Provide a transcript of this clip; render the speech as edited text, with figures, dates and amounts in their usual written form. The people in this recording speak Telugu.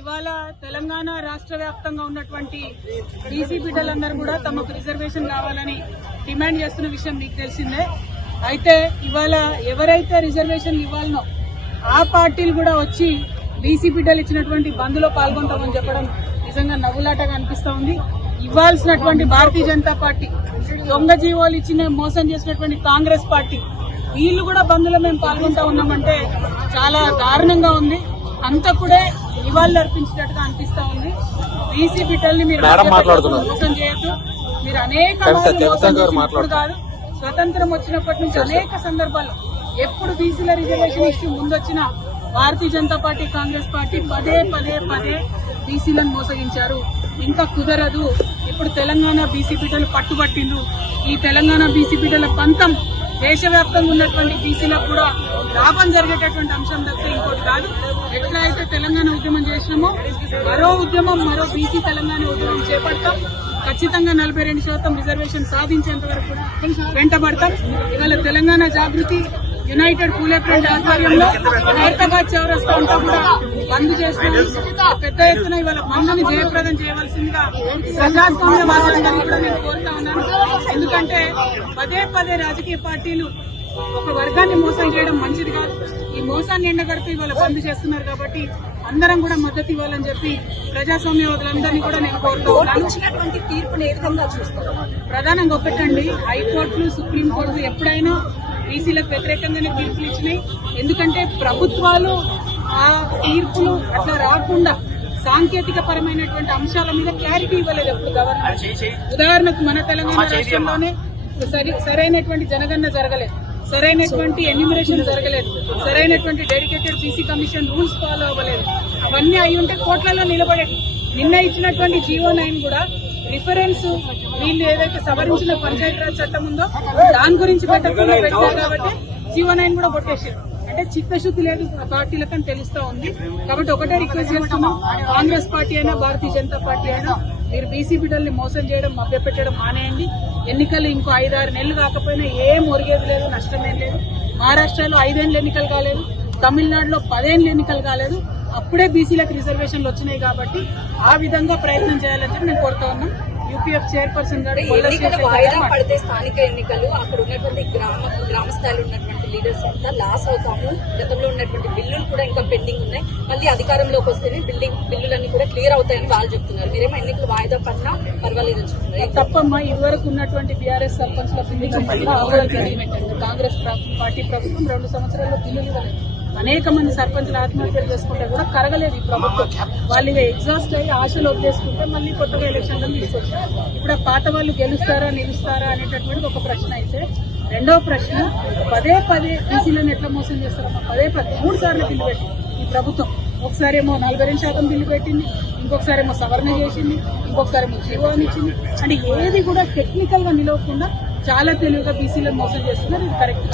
ఇవాళ తెలంగాణ రాష్ట్ర వ్యాప్తంగా ఉన్నటువంటి బీసీ బిడ్డలందరూ కూడా తమకు రిజర్వేషన్ కావాలని డిమాండ్ చేస్తున్న విషయం మీకు తెలిసిందే. అయితే ఇవాళ ఎవరైతే రిజర్వేషన్ ఇవ్వాలనో ఆ పార్టీలు కూడా వచ్చి బీసీ బిడ్డలు ఇచ్చినటువంటి బంద్లో పాల్గొంటామని చెప్పడం నిజంగా నవ్వులాటగా అనిపిస్తా ఉంది. ఇవ్వాల్సినటువంటి భారతీయ జనతా పార్టీ, దొంగ జీవోలు ఇచ్చిన మోసం చేసినటువంటి కాంగ్రెస్ పార్టీ, వీళ్ళు కూడా బంద్లో మేము పాల్గొంటా ఉన్నామంటే చాలా దారుణంగా ఉంది. అంతకుడే నివాళులు అర్పించినట్టుగా అనిపిస్తా ఉంది. బీసీ బిడ్డల్ని మీరు మోసం చేయొద్దు. మీరు అనేక కాదు, స్వతంత్రం వచ్చినప్పటి నుంచి అనేక సందర్భాల్లో ఎప్పుడు బీసీల reservation issue ముందొచ్చినా Bharatiya Janata party, Congress party పదే పదే పదే బీసీలను మోసగించారు. ఇంకా కుదరదు. ఇప్పుడు తెలంగాణ బీసీ బిడ్డలు పట్టుబట్టిండ్రు. ఈ తెలంగాణ బీసీ బిడ్డల పంతం దేశవ్యాప్తంగా ఉన్నటువంటి బీసీలకు కూడా లాభం జరిగేటటువంటి అంశం తప్ప ఇంకోటి కాదు. ఎట్లా అయితే తెలంగాణ ఉద్యమం చేసినామో మరో బీసీ తెలంగాణ ఉద్యమం చేపడతాం. ఖచ్చితంగా 42% రిజర్వేషన్ సాధించేంత వరకు కూడా వెంటబడతాం. ఇవాళ తెలంగాణ జాగృతి యునైటెడ్ పూలే ఫ్రంట్ ఆధ్వర్యంలో హైదరాబాద్ చౌరస్తా అంతా కూడా బంద్ చేస్తున్నారు. పెద్ద ఎత్తున ఇవాళ బంద్ని జయప్రదం చేయవలసిందిగా ప్రజాస్వామ్యవాదులందరినీ కూడా నేను కోరుతా ఉన్నాను. ఎందుకంటే పదే పదే రాజకీయ పార్టీలు ఒక వర్గాన్ని మోసం చేయడం మంచిది కాదు. ఈ మోసాన్ని ఎండగడుతూ ఇవాళ బంద్ చేస్తున్నారు. కాబట్టి అందరం కూడా మద్దతు ఇవ్వాలని చెప్పి ప్రజాస్వామ్యవాదులందరినీ కూడా నేను కోరుతూ ఉన్నాను. తీర్పును ఏ విధంగా చూస్తారు? ప్రధానంగా ఒకటండి, హైకోర్టులు, సుప్రీంకోర్టులు ఎప్పుడైనా బీసీలకు వ్యతిరేకంగానే తీర్పులు ఇచ్చినాయి. ఎందుకంటే ప్రభుత్వాలు ఆ తీర్పులు అట్లా రాకుండా సాంకేతిక పరమైనటువంటి అంశాల మీద క్లారిటీ ఇవ్వలేదు ఎప్పుడు గవర్నమెంట్. ఉదాహరణకు మన తెలంగాణ రాష్ట్రంలోనే సరైనటువంటి జనగణన జరగలేదు, సరైనటువంటి ఎన్యూమరేషన్ జరగలేదు, సరైనటువంటి dedicated BC commission rules follow అవ్వలేదు. అవన్నీ అయి ఉంటే కోట్లలో నిలబడేది. నిన్న ఇచ్చినటువంటి GO9 కూడా రిఫరెన్స్ వీళ్ళు ఏదైతే సవరించిన పంచాయతీరాజ్ చట్టం ఉందో దాని గురించి పెట్టకుండా పెట్టారు కాబట్టి GO9 కూడా కొట్టేసారు. అంటే చిత్తశుద్ధి లేదు పార్టీలకని తెలుస్తా ఉంది. కాబట్టి ఒకటే రిక్వెస్ట్ చేస్తున్నాం, కాంగ్రెస్ పార్టీ అయినా భారతీయ జనతా పార్టీ అయినా మీరు బీసీ బిడ్డల్ని మోసం చేయడం, మభ్యపెట్టడం మానేయండి. ఎన్నికలు ఇంకో 5-6 నెలలు కాకపోయినా ఏం ఒరిగేది లేదు, నష్టమేం లేదు. మహారాష్ట్రలో 5 ఏళ్ళు ఎన్నికలు కాలేదు, తమిళనాడులో 10 ఏళ్ళు ఎన్నికలు కాలేదు. అప్పుడే బీసీలకు రిజర్వేషన్లు వచ్చినాయి. కాబట్టి ఆ విధంగా ప్రయత్నం చేయాలని చెప్పి నేను కోరుతా ఉన్నాం. యూపీఎఫ్ చైర్పర్సన్ గారు వాయిదా పడితే స్థానిక ఎన్నికలు అక్కడ ఉన్నటువంటి గ్రామ స్థాయిలో ఉన్నటువంటి లీడర్స్ అంతా లాస్ అవుతాము. గతంలో ఉన్నటువంటి బిల్లులు కూడా ఇంకా పెండింగ్ ఉన్నాయి. మళ్ళీ అధికారంలోకి వస్తేనే బిల్లులన్నీ కూడా క్లియర్ అవుతాయని వాళ్ళు చెప్తున్నారు. మీరేమో ఎన్నికలు వాయిదా పడినా పర్వాలేదు చెప్తున్నారు. తప్పమ్మా, ఇదివరకు ఉన్నటువంటి బీఆర్ఎస్ సర్పంచ్ల బిల్లు కాంగ్రెస్ పార్టీ ప్రభుత్వం 2 సంవత్సరాల్లో బిల్లులు ఇవ్వలేదు. అనేక మంది సర్పంచులు ఆత్మహత్యలు చేసుకుంటే కూడా కరగలేదు ఈ ప్రభుత్వం. వాళ్ళు ఎగ్జాస్ట్ అయ్యి ఆశలు వదిలేసుకుంటే మళ్ళీ కొత్తగా ఎలక్షన్లు తీసుకొచ్చారు. ఇప్పుడు పాత వాళ్ళు గెలుస్తారా నిలుస్తారా అనేటటువంటి ఒక ప్రశ్న అయితే, రెండవ ప్రశ్న పదే పదే బీసీలను ఎట్లా మోసం చేస్తారమ్మా? పదే 3 సార్లు బిల్లు పెట్టింది ఈ ప్రభుత్వం. ఒకసారేమో 42% బిల్లు పెట్టింది, ఇంకొకసారేమో సవరణ చేసింది, ఇంకొకసారేమో జీవో ఇచ్చింది. అంటే ఏది కూడా టెక్నికల్ గా నిలవకుండా చాలా తెలివిగా బీసీలను మోసం చేస్తున్నారు. ఇది కరెక్ట్.